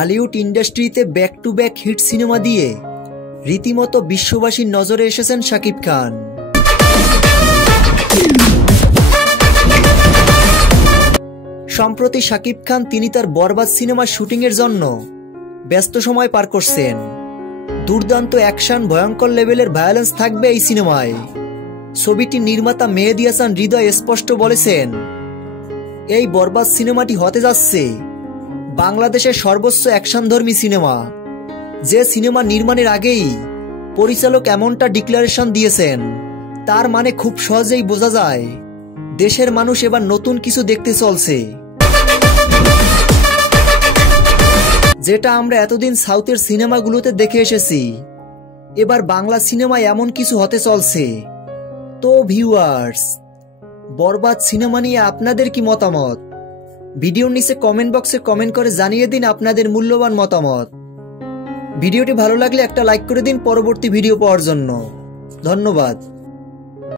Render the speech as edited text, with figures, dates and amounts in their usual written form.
ঢালিউড ইন্ডাস্ট্রিতে back to back hit cinema দিয়ে রীতিমতো বিশ্ববাসীর নজরে এসেছেন শাকিব খান। সম্প্রতি শাকিব খান তিনি তার বরবাদ সিনেমার শুটিংয়ের জন্য ব্যস্ত সময় পার করছেন। দুর্দান্ত অ্যাকশন, ভয়ঙ্কর লেভেলের ভায়োলেন্স থাকবে এই সিনেমায়। ছবিটির নির্মাতা মেহেদী হাসান হৃদয় স্পষ্ট বলেছেন, এই বরবাদ সিনেমাটি হতে যাচ্ছে বাংলাদেশের সর্বোচ্চ অ্যাকশনধর্মী সিনেমা। যে সিনেমা নির্মাণের আগেই পরিচালক এমনটা ডিক্লারেশন দিয়েছেন, তার মানে খুব সহজেই বোঝা যায় দেশের মানুষ এবার নতুন কিছু দেখতে চলছে, যেটা আমরা এতদিন সাউথের সিনেমাগুলোতে দেখে এসেছি। এবার বাংলা সিনেমায় এমন কিছু হতে চলছে। তো ভিউয়ার্স, বরবাদ সিনেমা নিয়ে আপনাদের কি মতামত? ভিডিওর নিচে কমেন্ট বক্সে কমেন্ট করে জানিয়ে দিন আপনাদের মূল্যবান মতামত। ভিডিওটি ভালো লাগলে একটা লাইক করে দিন পরবর্তী ভিডিও পাওয়ার জন্য। ধন্যবাদ।